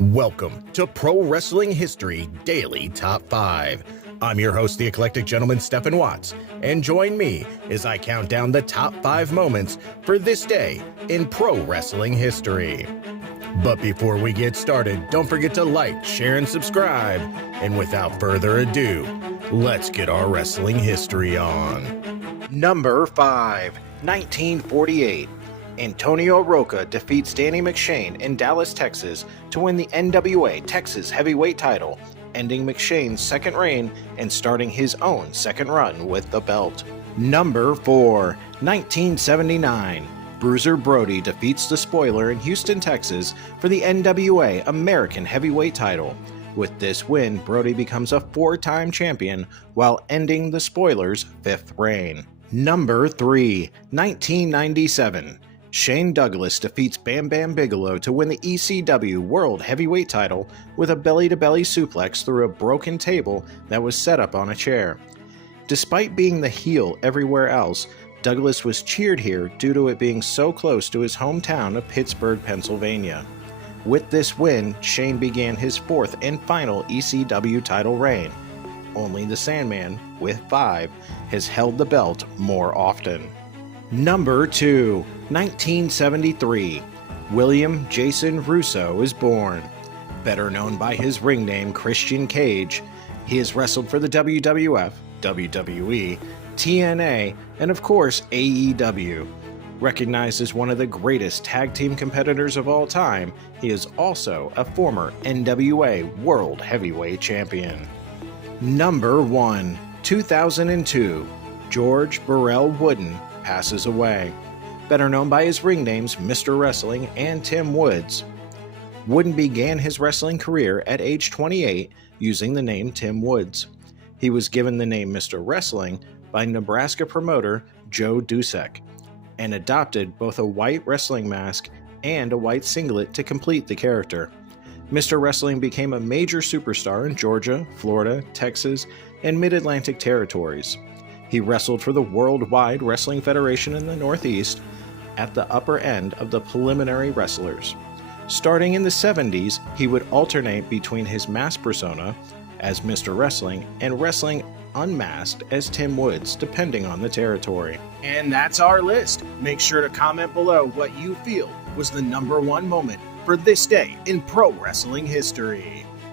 Welcome to Pro Wrestling History Daily Top 5. I'm your host, the eclectic gentleman, Stephen Watts, and join me as I count down the top 5 moments for this day in pro wrestling history. But before we get started, don't forget to like, share, and subscribe. And without further ado, let's get our wrestling history on. Number 5, 1948. Antonio Roca defeats Danny McShane in Dallas, Texas to win the NWA Texas Heavyweight title, ending McShane's second reign and starting his own second run with the belt. Number 4, 1979. Bruiser Brody defeats the Spoiler in Houston, Texas for the NWA American Heavyweight title. With this win, Brody becomes a 4-time champion while ending the Spoiler's 5th reign. Number 3, 1997. Shane Douglas defeats Bam Bam Bigelow to win the ECW World Heavyweight title with a belly-to-belly suplex through a broken table that was set up on a chair. Despite being the heel everywhere else, Douglas was cheered here due to it being so close to his hometown of Pittsburgh, Pennsylvania. With this win, Shane began his 4th and final ECW title reign. Only the Sandman, with 5, has held the belt more often. Number 2, 1973. William Jason Russo is born. Better known by his ring name Christian Cage, he has wrestled for the WWF, WWE, TNA, and of course AEW. Recognized as one of the greatest tag team competitors of all time, he is also a former NWA World Heavyweight Champion. Number 1, 2002. George Burrell Wooden passes away. Better known by his ring names Mr. Wrestling and Tim Woods. Wooden began his wrestling career at age 28 using the name Tim Woods. He was given the name Mr. Wrestling by Nebraska promoter Joe Dusek and adopted both a white wrestling mask and a white singlet to complete the character. Mr. Wrestling became a major superstar in Georgia, Florida, Texas, and Mid-Atlantic territories. He wrestled for the Worldwide Wrestling Federation in the Northeast at the upper end of the preliminary wrestlers. Starting in the 70s, he would alternate between his mask persona as Mr. Wrestling and wrestling unmasked as Tim Woods, depending on the territory. And that's our list. Make sure to comment below what you feel was the number 1 moment for this day in pro wrestling history.